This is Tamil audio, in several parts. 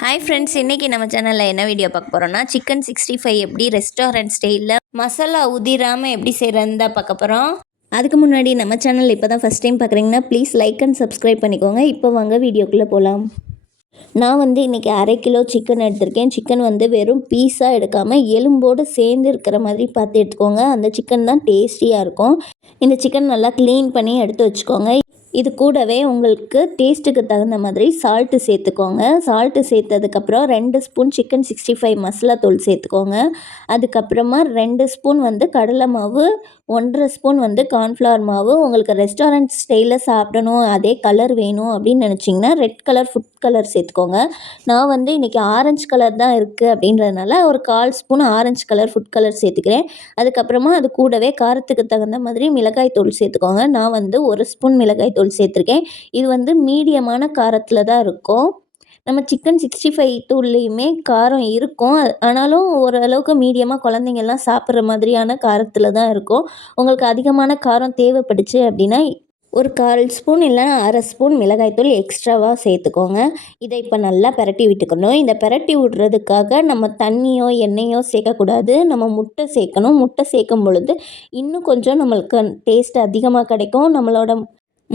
ஹாய் ஃப்ரெண்ட்ஸ், இன்றைக்கி நம்ம சேனலில் என்ன வீடியோ பார்க்க போகிறோன்னா சிக்கன் 65 எப்படி ரெஸ்டாரண்ட் ஸ்டைலில் மசாலா உதிராமல் எப்படி செய்கிறதுன்னு தான் பார்க்க போகிறோம். அதுக்கு முன்னாடி நம்ம சேனல் இப்போ தான் ஃபஸ்ட் டைம் பார்க்குறீங்கன்னா ப்ளீஸ் லைக் அண்ட் சப்ஸ்கிரைப் பண்ணிக்கோங்க. இப்போ வாங்க வீடியோக்குள்ளே போகலாம். நான் இன்றைக்கி 1/2 கிலோ சிக்கன் எடுத்திருக்கேன். சிக்கன் வெறும் பீஸாக எடுக்காமல் எலும்போடு சேர்ந்து இருக்கிற மாதிரி பார்த்து எடுத்துக்கோங்க. அந்த சிக்கன் தான் டேஸ்டியாக இருக்கும். இந்த சிக்கன் நல்லா க்ளீன் பண்ணி எடுத்து வச்சுக்கோங்க. இது கூடவே உங்களுக்கு டேஸ்ட்டுக்கு தகுந்த மாதிரி சால்ட்டு சேர்த்துக்கோங்க. சால்ட்டு சேர்த்ததுக்கப்புறம் 2 ஸ்பூன் சிக்கன் 65 மசாலா தூள் சேர்த்துக்கோங்க. அதுக்கப்புறமா 2 ஸ்பூன் கடலை மாவு, 1/2 ஸ்பூன் கார்ன்ஃப்ளவர் மாவு. உங்களுக்கு ரெஸ்டாரண்ட் ஸ்டைலில் சாப்பிடணும், அதே கலர் வேணும் அப்படின்னு நினச்சிங்கன்னா ரெட் கலர் ஃபுட் கலர் சேர்த்துக்கோங்க. நான் இன்றைக்கி ஆரஞ்சு கலர் தான் இருக்குது அப்படின்றதுனால ஒரு 1/4 spoon orange colour food colour சேர்த்துக்கிறேன். அதுக்கப்புறமா அது கூடவே காரத்துக்கு தகுந்த மாதிரி மிளகாய் தூள் சேர்த்துக்கோங்க. நான் 1 ஸ்பூன் மிளகாய் தூள் சேர்த்துருக்கேன். இது மீடியமான காரத்தில் தான் இருக்கும். நம்ம சிக்கன் 65 தூள்லேயுமே காரம் இருக்கும். ஆனாலும் ஓரளவுக்கு மீடியமாக குழந்தைங்கள்லாம் சாப்பிட்ற மாதிரியான காரத்தில் தான் இருக்கும். உங்களுக்கு அதிகமான காரம் தேவைப்படுச்சு அப்படின்னா ஒரு 1/4 ஸ்பூன் இல்லைனா 1/2 ஸ்பூன் மிளகாய்த்தூள் எக்ஸ்ட்ராவாக சேர்த்துக்கோங்க. இதை இப்போ நல்லா பிரட்டி விட்டுக்கணும். இந்த பிரட்டி விடுறதுக்காக நம்ம தண்ணியோ எண்ணெயோ சேர்க்கக்கூடாது. நம்ம முட்டை சேர்க்கணும். முட்டை சேர்க்கும் பொழுது இன்னும் கொஞ்சம் நம்மளுக்கு டேஸ்ட் அதிகமாக கிடைக்கும். நம்மளோட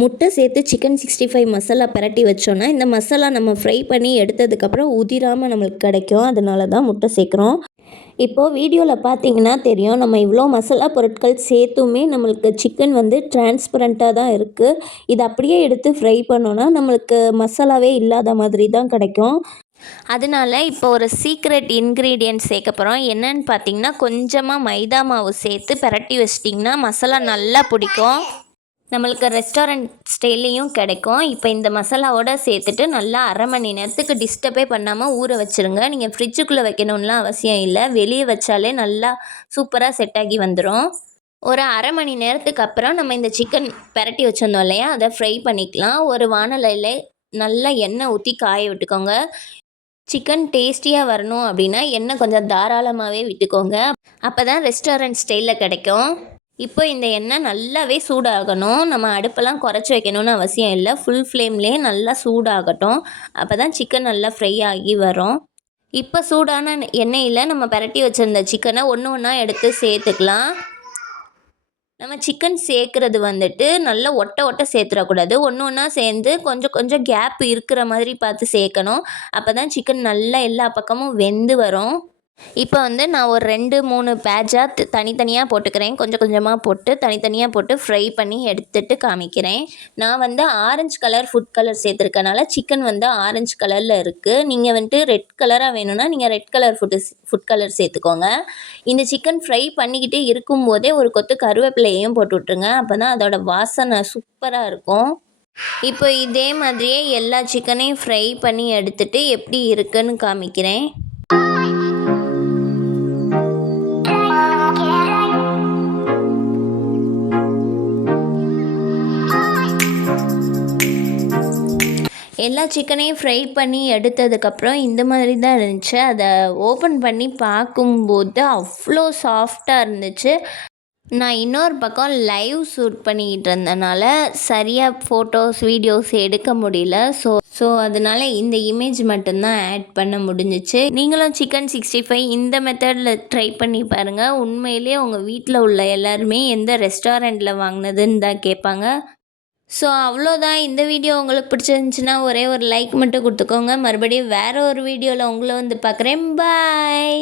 முட்டை சேர்த்து சிக்கன் 65 மசாலா பிரட்டி வச்சோன்னா இந்த மசாலா நம்ம ஃப்ரை பண்ணி எடுத்ததுக்கப்புறம் உதிராமல் நம்மளுக்கு கிடைக்கும். அதனால தான் முட்டை சேர்க்குறோம். இப்போது வீடியோவில் பார்த்தீங்கன்னா தெரியும், நம்ம இவ்வளோ மசாலா பொருட்கள் சேர்த்துமே நம்மளுக்கு சிக்கன் டிரான்ஸ்பரண்ட்டாக தான் இருக்குது. இது அப்படியே எடுத்து ஃப்ரை பண்ணோன்னா நம்மளுக்கு மசாலாவே இல்லாத மாதிரி தான் கிடைக்கும். அதனால இப்போ ஒரு சீக்ரெட் இன்க்ரீடியன்ட் சேர்க்க போகிறோம். என்னன்னு பார்த்தீங்கன்னா, கொஞ்சமாக மைதா மாவு சேர்த்து பிரட்டி வச்சிட்டிங்கன்னா மசாலா நல்லா பிடிக்கும். நம்மளுக்கு ரெஸ்டாரண்ட் ஸ்டைல்லையும் கிடைக்கும். இப்போ இந்த மசாலாவோடு சேர்த்துட்டு நல்லா 1/2 மணி நேரத்துக்கு டிஸ்டர்பே பண்ணாமல் ஊற வச்சுருங்க. நீங்கள் ஃப்ரிட்ஜுக்குள்ளே வைக்கணும்லாம் அவசியம் இல்லை. வெளியே வச்சாலே நல்லா சூப்பராக செட் ஆகி வந்துடும். ஒரு 1/2 மணி நேரத்துக்கு அப்புறம் நம்ம இந்த சிக்கன் பிரட்டி வச்சுருந்தோம் இல்லையா, அதை ஃப்ரை பண்ணிக்கலாம். ஒரு வாணலியில் நல்லா எண்ணெய் ஊற்றி காய விட்டுக்கோங்க. சிக்கன் டேஸ்டியாக வரணும் அப்படின்னா எண்ணெய் கொஞ்சம் தாராளமாகவே விட்டுக்கோங்க. அப்போ தான் ரெஸ்டாரண்ட் ஸ்டைலில் கிடைக்கும். இப்போ இந்த எண்ணெய் நல்லாவே சூடாகணும். நம்ம அடுப்பெல்லாம் குறைச்சி வைக்கணும்னு அவசியம் இல்லை. ஃபுல் ஃப்ளேம்லேயே நல்லா சூடாகட்டும். அப்போ தான் சிக்கன் நல்லா ஃப்ரை ஆகி வரும். இப்போ சூடான எண்ணெயில் நம்ம பிரட்டி வச்சுருந்த சிக்கனை ஒன்று ஒன்றா எடுத்து சேர்த்துக்கலாம். நம்ம சிக்கன் சேர்க்குறது நல்லா ஒட்ட சேர்த்துடக்கூடாது. ஒன்று ஒன்றா சேர்ந்து கொஞ்சம் கொஞ்சம் கேப் இருக்கிற மாதிரி பார்த்து சேர்க்கணும். அப்போ தான் சிக்கன் நல்லா எல்லா பக்கமும் வெந்து வரும். இப்போ நான் ஒரு 2-3 பேட்சாக தனித்தனியாக போட்டுக்கிறேன். கொஞ்சம் கொஞ்சமாக போட்டு தனித்தனியாக போட்டு ஃப்ரை பண்ணி எடுத்துகிட்டு காமிக்கிறேன். நான் ஆரஞ்சு கலர் ஃபுட் கலர் சேர்த்துருக்கனால சிக்கன் ஆரஞ்சு கலரில் இருக்குது. நீங்கள் ரெட் கலராக வேணும்னா நீங்கள் ரெட் கலர் ஃபுட் கலர் சேர்த்துக்கோங்க. இந்த சிக்கன் ஃப்ரை பண்ணிக்கிட்டே இருக்கும்போதே ஒரு கொத்து கருவேப்பிலையும் போட்டு விட்ருங்க. அப்போ தான் அதோட வாசனை சூப்பராக இருக்கும். இப்போ இதே மாதிரியே எல்லா சிக்கனையும் ஃப்ரை பண்ணி எடுத்துகிட்டு எப்படி இருக்குன்னு காமிக்கிறேன். எல்லா சிக்கனையும் ஃப்ரை பண்ணி எடுத்ததுக்கப்புறம் இந்த மாதிரி தான் இருந்துச்சு. அதை ஓப்பன் பண்ணி பார்க்கும்போது அவ்வளோ சாஃப்டாக இருந்துச்சு. நான் இன்னொரு பக்கம் லைவ் ஷூட் பண்ணிக்கிட்டு இருந்தனால சரியாக ஃபோட்டோஸ் வீடியோஸ் எடுக்க முடியல. ஸோ அதனால் இந்த இமேஜ் மட்டும்தான் ஆட் பண்ண முடிஞ்சிச்சு. நீங்களும் சிக்கன் 65 இந்த மெத்தடில் ட்ரை பண்ணி பாருங்கள். உண்மையிலேயே உங்கள் வீட்டில் உள்ள எல்லாருமே எந்த ரெஸ்டாரண்ட்டில் வாங்கினதுன்னு தான் கேட்பாங்க. ஸோ அவ்வளோதான். இந்த வீடியோ உங்களுக்கு பிடிச்சிருந்துச்சின்னா ஒரே ஒரு லைக் மட்டும் கொடுத்துக்கோங்க. மறுபடியும் வேறு ஒரு வீடியோவில் உங்களை பார்க்குறேன். பாய்.